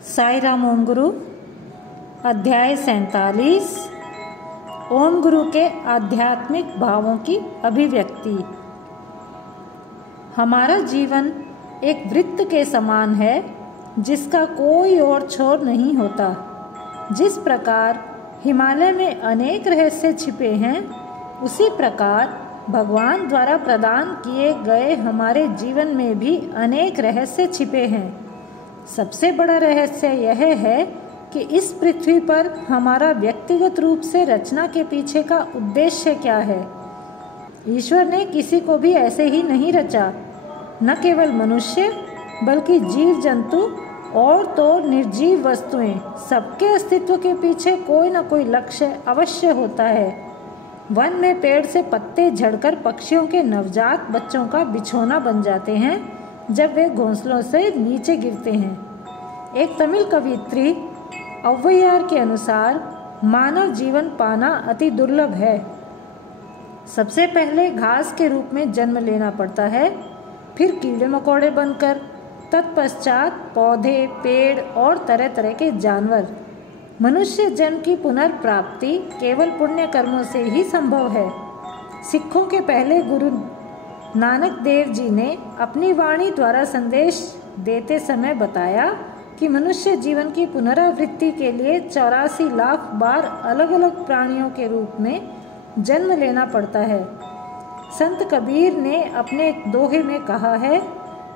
साई राम ओम गुरु अध्याय 47 ओम गुरु के आध्यात्मिक भावों की अभिव्यक्ति। हमारा जीवन एक वृत्त के समान है जिसका कोई और छोर नहीं होता। जिस प्रकार हिमालय में अनेक रहस्य छिपे हैं, उसी प्रकार भगवान द्वारा प्रदान किए गए हमारे जीवन में भी अनेक रहस्य छिपे हैं। सबसे बड़ा रहस्य यह है कि इस पृथ्वी पर हमारा व्यक्तिगत रूप से रचना के पीछे का उद्देश्य क्या है। ईश्वर ने किसी को भी ऐसे ही नहीं रचा। न केवल मनुष्य बल्कि जीव जंतु और तो निर्जीव वस्तुएं, सबके अस्तित्व के पीछे कोई न कोई लक्ष्य अवश्य होता है। वन में पेड़ से पत्ते झड़कर पक्षियों के नवजात बच्चों का बिछौना बन जाते हैं जब वे घोंसलों से नीचे गिरते हैं। एक तमिल कवियत्री औवैयार के अनुसार मानव जीवन पाना अति दुर्लभ है। सबसे पहले घास के रूप में जन्म लेना पड़ता है, फिर कीड़े मकोड़े बनकर, तत्पश्चात पौधे, पेड़ और तरह तरह के जानवर। मनुष्य जन्म की पुनर्प्राप्ति केवल पुण्य कर्मों से ही संभव है। सिखों के पहले गुरु नानक देव जी ने अपनी वाणी द्वारा संदेश देते समय बताया कि मनुष्य जीवन की पुनरावृत्ति के लिए 84 लाख बार अलग अलग प्राणियों के रूप में जन्म लेना पड़ता है। संत कबीर ने अपने एक दोहे में कहा है,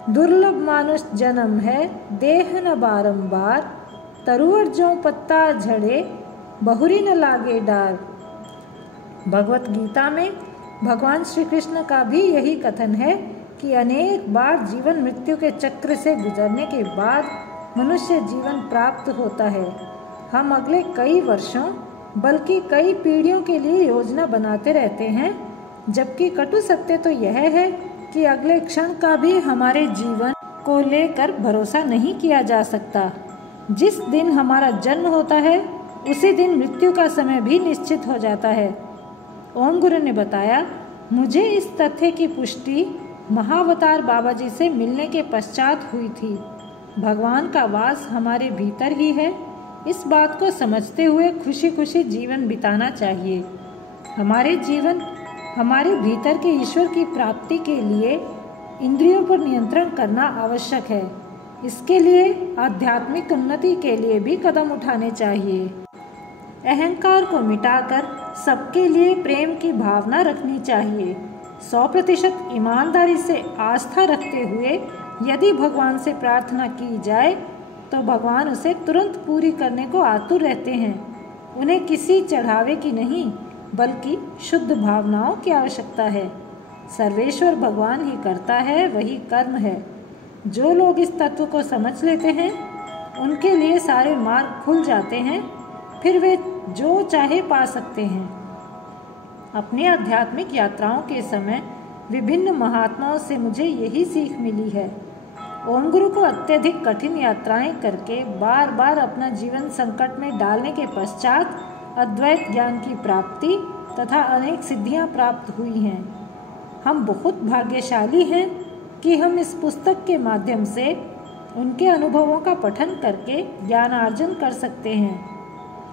दुर्लभ मानुष जन्म है, देह न बारंबार, तरुवर जो पत्ता झड़े, बहुरी न लागे डार। भगवत गीता में भगवान श्री कृष्ण का भी यही कथन है कि अनेक बार जीवन मृत्यु के चक्र से गुजरने के बाद मनुष्य जीवन प्राप्त होता है। हम अगले कई वर्षों बल्कि कई पीढ़ियों के लिए योजना बनाते रहते हैं, जबकि कटु सत्य तो यह है कि अगले क्षण का भी हमारे जीवन को लेकर भरोसा नहीं किया जा सकता। जिस दिन हमारा जन्म होता है उसी दिन मृत्यु का समय भी निश्चित हो जाता है। ओम गुरु ने बताया, मुझे इस तथ्य की पुष्टि महाअवतार बाबा जी से मिलने के पश्चात हुई थी। भगवान का वास हमारे भीतर ही है। इस बात को समझते हुए खुशी खुशी जीवन बिताना चाहिए। हमारे भीतर के ईश्वर की प्राप्ति के लिए इंद्रियों पर नियंत्रण करना आवश्यक है। इसके लिए आध्यात्मिक उन्नति के लिए भी कदम उठाने चाहिए। अहंकार को मिटाकर सबके लिए प्रेम की भावना रखनी चाहिए। 100% ईमानदारी से आस्था रखते हुए यदि भगवान से प्रार्थना की जाए तो भगवान उसे तुरंत पूरी करने को आतुर रहते हैं। उन्हें किसी चढ़ावे की नहीं बल्कि शुद्ध भावनाओं की आवश्यकता है। सर्वेश्वर भगवान ही करता है, वही कर्म है। जो लोग इस तत्व को समझ लेते हैं उनके लिए सारे मार्ग खुल जाते हैं, फिर वे जो चाहे पा सकते हैं। अपनी आध्यात्मिक यात्राओं के समय विभिन्न महात्माओं से मुझे यही सीख मिली है। ओम गुरु को अत्यधिक कठिन यात्राएं करके बार बार अपना जीवन संकट में डालने के पश्चात अद्वैत ज्ञान की प्राप्ति तथा अनेक सिद्धियां प्राप्त हुई हैं। हम बहुत भाग्यशाली हैं कि हम इस पुस्तक के माध्यम से उनके अनुभवों का पठन करके ज्ञानार्जन कर सकते हैं।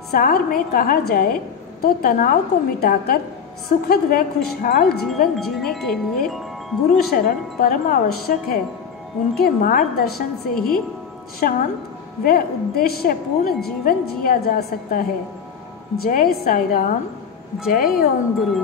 सार में कहा जाए तो तनाव को मिटाकर सुखद व खुशहाल जीवन जीने के लिए गुरु शरण परम आवश्यक है। उनके मार्गदर्शन से ही शांत व उद्देश्यपूर्ण जीवन जिया जा सकता है। जय साई राम, जय ओम गुरु।